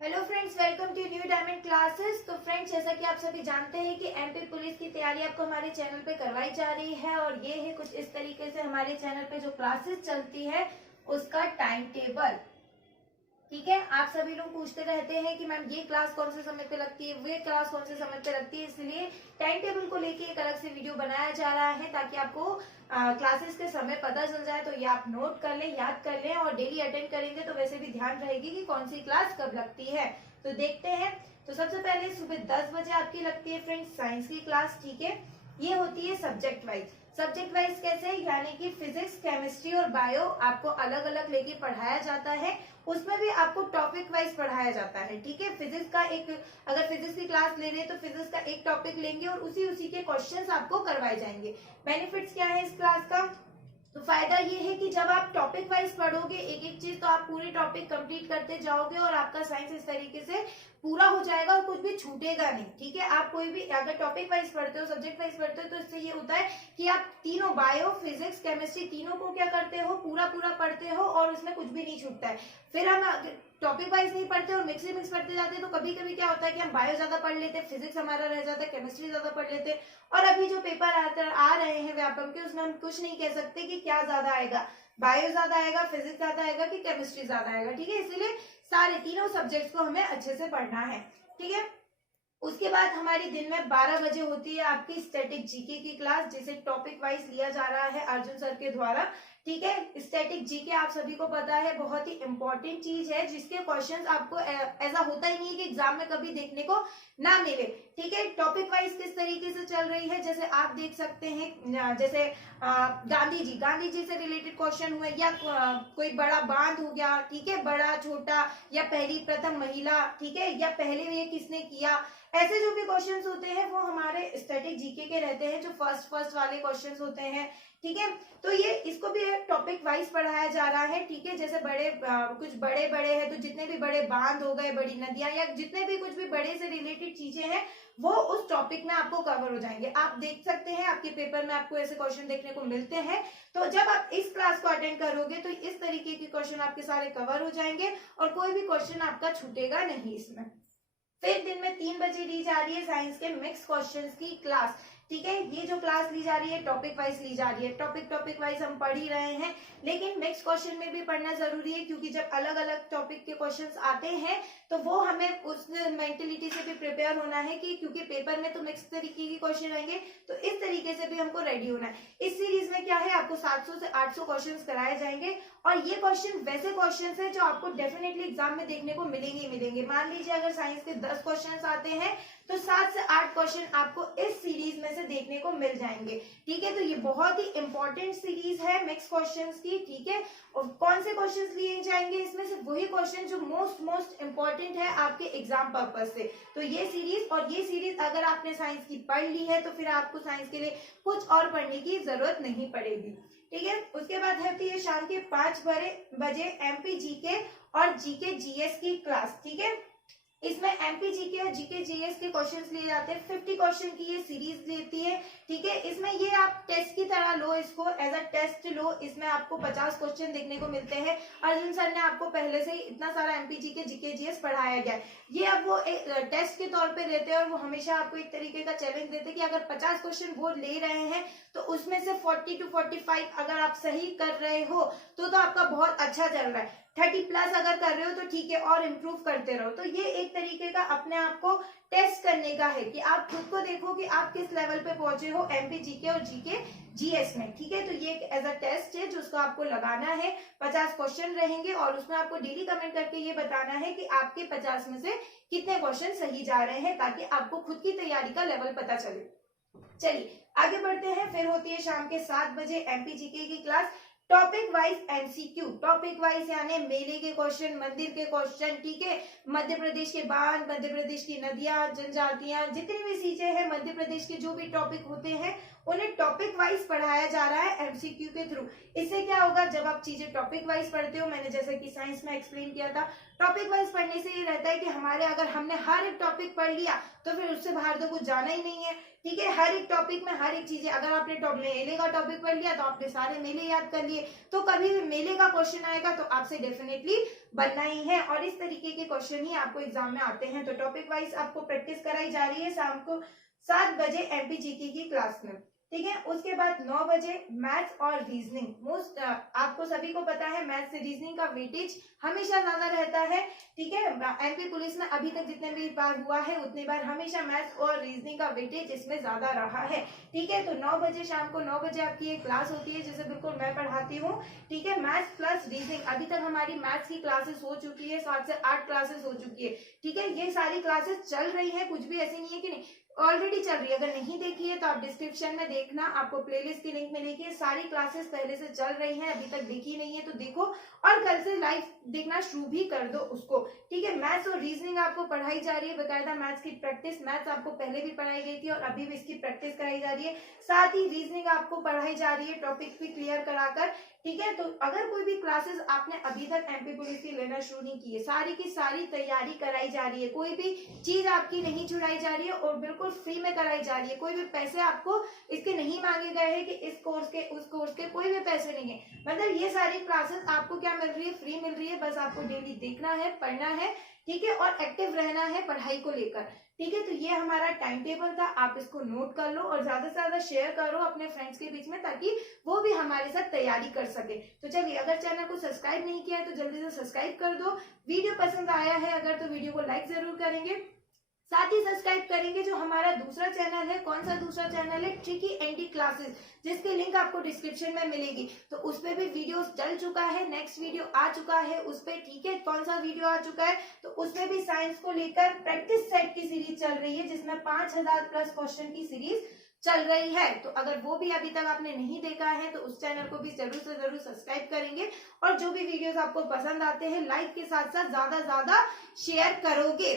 Hello friends, welcome to new diamond classes. तो friends, जैसा कि आप सभी जानते हैं कि एमपी पुलिस की तैयारी आपको हमारे चैनल पे करवाई जा रही है और ये है कुछ इस तरीके से हमारे चैनल पे जो क्लासेस चलती है उसका टाइम टेबल। ठीक है, आप सभी लोग पूछते रहते हैं कि मैम ये क्लास कौन से समय पे लगती है, वे क्लास कौन से समय पे लगती है, इसलिए टाइम टेबल को लेके एक अलग से वीडियो बनाया जा रहा है ताकि आपको क्लासेस के समय पता चल जाए। तो ये आप नोट कर लें, याद कर लें और डेली अटेंड करेंगे तो वैसे भी ध्यान रहेगी कि कौन सी क्लास कब लगती है। तो देखते हैं। तो सबसे पहले सुबह 10 बजे आपकी लगती है फ्रेंड्स साइंस की क्लास। ठीक है, ये होती है सब्जेक्ट वाइज। सब्जेक्ट वाइज कैसे, यानी कि फिजिक्स, केमिस्ट्री और बायो आपको अलग अलग लेके पढ़ाया जाता है। उसमें भी आपको टॉपिक वाइज पढ़ाया जाता है। ठीक है, फिजिक्स का एक, अगर फिजिक्स की क्लास ले रहे हैं तो फिजिक्स का एक टॉपिक लेंगे और उसी उसी के क्वेश्चंस आपको करवाए जाएंगे। बेनिफिट्स क्या है इस क्लास का? तो फायदा ये है कि जब आप टॉपिक वाइज पढ़ोगे एक एक चीज तो आप पूरी टॉपिक कंप्लीट करते जाओगे और आपका साइंस इस तरीके से पूरा हो जाएगा और कुछ भी छूटेगा नहीं। ठीक है, आप कोई भी अगर टॉपिक वाइज पढ़ते हो, सब्जेक्ट वाइज पढ़ते हो, तो इससे ये होता है कि आप तीनों बायो, फिजिक्स, केमिस्ट्री तीनों को क्या करते हो, पूरा पूरा पढ़ते हो और उसमें कुछ भी नहीं छूटता है। फिर हम टॉपिक वाइज नहीं पढ़ते और मिक्स पढ़ते जाते हैं तो कभी कभी क्या होता है कि हम बायो ज्यादा पढ़ लेते हैं, फिजिक्स हमारा रह जाता है, केमिस्ट्री ज्यादा पढ़ लेते हैं। और अभी जो पेपर आ रहे हैं व्यापम के, उसमें हम कुछ नहीं कह सकते कि क्या ज्यादा आएगा, बायो ज्यादा आएगा, फिजिक्स ज्यादा आएगा कि केमिस्ट्री ज्यादा आएगा। ठीक है, इसीलिए सारे तीनों सब्जेक्ट्स को हमें अच्छे से पढ़ना है। ठीक है, उसके बाद हमारी दिन में 12 बजे होती है आपकी स्टैटिक जीके की क्लास, जिसे टॉपिक वाइज लिया जा रहा है अर्जुन सर के द्वारा। ठीक है, स्टैटिक जीके आप सभी को पता है बहुत ही इंपॉर्टेंट चीज है, जिसके क्वेश्चंस आपको ऐसा होता ही नहीं है कि एग्जाम में कभी देखने को ना मिले। ठीक है, टॉपिक वाइज किस तरीके से चल रही है, जैसे आप देख सकते हैं, जैसे गांधी जी से रिलेटेड क्वेश्चन हुए या कोई बड़ा बांध हो गया। ठीक है, बड़ा छोटा या पहली प्रथम महिला, ठीक है, या पहले ये किसने किया, ऐसे जो भी क्वेश्चंस होते हैं वो हमारे स्टैटिक जीके के रहते हैं, जो फर्स्ट वाले क्वेश्चंस होते हैं। ठीक है, तो ये इसको भी टॉपिक वाइज पढ़ाया जा रहा है। ठीक है, जैसे कुछ बड़े बड़े हैं तो जितने भी बड़े बांध हो गए, बड़ी नदियां या जितने भी कुछ भी बड़े से रिलेटेड चीजें हैं वो उस टॉपिक में आपको कवर हो जाएंगे। आप देख सकते हैं आपके पेपर में आपको ऐसे क्वेश्चन देखने को मिलते हैं। तो जब आप इस क्लास को अटेंड करोगे तो इस तरीके के क्वेश्चन आपके सारे कवर हो जाएंगे और कोई भी क्वेश्चन आपका छूटेगा नहीं इसमें। फिर दिन में 3 बजे ली जा रही है साइंस के मिक्स क्वेश्चंस की क्लास। ठीक है, ये जो क्लास ली जा रही है टॉपिक वाइज ली जा रही है। टॉपिक वाइज हम पढ़ ही रहे हैं, लेकिन मिक्स क्वेश्चन में भी पढ़ना जरूरी है, क्योंकि जब अलग अलग टॉपिक के क्वेश्चंस आते हैं तो वो हमें उस मेंटेलिटी से भी प्रिपेयर होना है कि क्योंकि पेपर में तो मिक्स तरीके के क्वेश्चन आएंगे, तो इस तरीके से भी हमको रेडी होना है। इस सीरीज में क्या है, आपको 700 से 800 क्वेश्चन कराए जाएंगे और ये क्वेश्चन वैसे क्वेश्चन है जो आपको डेफिनेटली एग्जाम में देखने को मिलेंगे ही मिलेंगे। मान लीजिए अगर साइंस के 10 क्वेश्चन आते हैं तो 7 से 8 क्वेश्चन आपको इस सीरीज में से देखने को मिल जाएंगे। ठीक है, तो ये बहुत ही इंपॉर्टेंट सीरीज है मिक्स क्वेश्चंस की। ठीक है, और कौन से क्वेश्चंस लिए जाएंगे इसमें से, वही क्वेश्चन जो मोस्ट इंपॉर्टेंट है आपके एग्जाम पर्पज से। तो ये सीरीज अगर आपने साइंस की पढ़ ली है तो फिर आपको साइंस के लिए कुछ और पढ़ने की जरूरत नहीं पड़ेगी। ठीक है, उसके बाद होती है शाम के 5 बजे एमपी जीके और जीके जीएस की क्लास। ठीक है, इसमें एमपी जीके और जीके जीएस के क्वेश्चंस लिए जाते हैं। 50 क्वेश्चन की ये सीरीज लेती है। ठीक है, इसमें ये आप टेस्ट की तरह लो, इसको एज अ टेस्ट लो। इसमें आपको 50 क्वेश्चन देखने को मिलते हैं। अर्जुन सर ने आपको पहले से ही इतना सारा एमपी जीके जीके जीएस पढ़ाया गया है। ये अब वो एक टेस्ट के तौर पे देते हैं और वो हमेशा आपको एक तरीके का चैलेंज देते हैं कि अगर 50 क्वेश्चन वो ले रहे हैं तो उसमें से 40 to 45 अगर आप सही कर रहे हो तो आपका बहुत अच्छा चल रहा है। 30 प्लस अगर कर रहे हो तो ठीक है, और इम्प्रूव करते रहो। तो ये एक तरीके का अपने आप को टेस्ट करने का है कि आप खुद को देखो कि आप किस लेवल पे पहुंचे हो एमपी जीके और जीके जीएस में। ठीक है, तो ये एज अ टेस्ट है जो उसको आपको लगाना है। 50 क्वेश्चन रहेंगे और उसमें आपको डेली कमेंट करके ये बताना है कि आपके 50 में से कितने क्वेश्चन सही जा रहे हैं, ताकि आपको खुद की तैयारी का लेवल पता चले। चलिए आगे बढ़ते हैं। फिर होती है शाम के 7 बजे एमपी जीके की class topic wise MCQ. Topic wise यानी मेले के क्वेश्चन, मंदिर के क्वेश्चन। ठीक है, मध्य प्रदेश के बांध, मध्य प्रदेश की नदियां, जनजातियां, जितनी भी चीजें हैं मध्य प्रदेश के जो भी टॉपिक होते हैं उन्हें टॉपिक वाइज पढ़ाया जा रहा है एमसीक्यू के थ्रू। इससे क्या होगा, जब आप चीजें टॉपिक वाइज पढ़ते हो, मैंने जैसे कि साइंस में एक्सप्लेन किया था, टॉपिक वाइज पढ़ने से ये रहता है कि हमारे अगर हमने हर एक टॉपिक पढ़ लिया तो फिर उससे बाहर तो कुछ जाना ही नहीं है। ठीक है, हर एक टॉपिक में हर एक चीजें, अगर आपने मेले का टॉपिक पढ़ लिया तो आपने सारे मेले याद कर लिए, तो कभी भी मेले का क्वेश्चन आएगा तो आपसे डेफिनेटली बनना ही है, और इस तरीके के क्वेश्चन ही आपको एग्जाम में आते हैं। तो टॉपिक वाइज आपको प्रैक्टिस कराई जा रही है शाम को 7 बजे एमपीजीके की क्लास में। ठीक है, उसके बाद 9 बजे मैथ्स और रीजनिंग। मोस्ट आपको सभी को पता है मैथ्स से रीजनिंग का वेटेज हमेशा ज्यादा रहता है। ठीक है, एमपी पुलिस में अभी तक जितने भी बार हुआ है उतने बार हमेशा मैथ्स और रीजनिंग का वेटेज इसमें ज्यादा रहा है। ठीक है, तो 9 बजे शाम को 9 बजे आपकी एक क्लास होती है जिसे बिल्कुल मैं पढ़ाती हूँ। ठीक है, मैथ्स प्लस रीजनिंग। अभी तक हमारी मैथ्स की क्लासेस हो चुकी है, 7 से 8 क्लासेस हो चुकी है। ठीक है, ये सारी क्लासेस चल रही है, कुछ भी ऐसी नहीं है कि नहीं, ऑलरेडी चल रही है। अगर नहीं देखी है तो आप डिस्क्रिप्शन में देखना, आपको प्लेलिस्ट की लिंक मिलेगी। सारी क्लासेस पहले से चल रही हैं, अभी तक देखी नहीं है तो देखो, और कल से लाइव देखना शुरू भी कर दो उसको। ठीक है, मैथ्स और रीजनिंग आपको पढ़ाई जा रही है, बकायदा मैथ्स की प्रैक्टिस, मैथ्स आपको पहले भी पढ़ाई गई थी और अभी भी इसकी प्रैक्टिस कराई जा रही है। साथ ही रीजनिंग आपको पढ़ाई जा रही है टॉपिक भी क्लियर कराकर। ठीक है, तो अगर कोई भी क्लासेस आपने अभी तक एमपी पुलिस की लेना शुरू नहीं की है, सारी की सारी तैयारी कराई जा रही है, कोई भी चीज आपकी नहीं छुड़ाई जा रही है और बिल्कुल फ्री में कराई जा रही है। कोई भी पैसे आपको इसके नहीं मांगे गए हैं कि इस कोर्स के उस कोर्स के, कोई भी पैसे नहीं है। मतलब ये सारी क्लासेस आपको क्या मिल रही है, फ्री मिल रही है। बस आपको डेली देखना है, पढ़ना है, ठीक है, और एक्टिव रहना है पढ़ाई को लेकर। ठीक है, तो ये हमारा टाइम टेबल था, आप इसको नोट कर लो और ज्यादा से ज्यादा शेयर करो अपने फ्रेंड्स के बीच में, ताकि वो भी हमारे साथ तैयारी कर सके। तो चलिए, अगर चैनल को सब्सक्राइब नहीं किया है तो जल्दी से सब्सक्राइब कर दो। वीडियो पसंद आया है अगर तो वीडियो को लाइक जरूर करेंगे, साथ ही सब्सक्राइब करेंगे जो हमारा दूसरा चैनल है। कौन सा दूसरा चैनल है? ट्रिकी एनडी क्लासेस, जिसकी लिंक आपको डिस्क्रिप्शन में मिलेगी। तो उस पे भी वीडियो डल चुका है, नेक्स्ट वीडियो आ चुका है उस पे। ठीक है, कौन सा वीडियो आ चुका है? तो उसमें भी साइंस को लेकर प्रैक्टिस सेट की सीरीज चल रही है, जिसमें 5000 प्लस क्वेश्चन की सीरीज चल रही है। तो अगर वो भी अभी तक आपने नहीं देखा है तो उस चैनल को भी जरूर से जरूर सब्सक्राइब करेंगे, और जो भी वीडियोस आपको पसंद आते हैं लाइक के साथ साथ ज्यादा शेयर करोगे।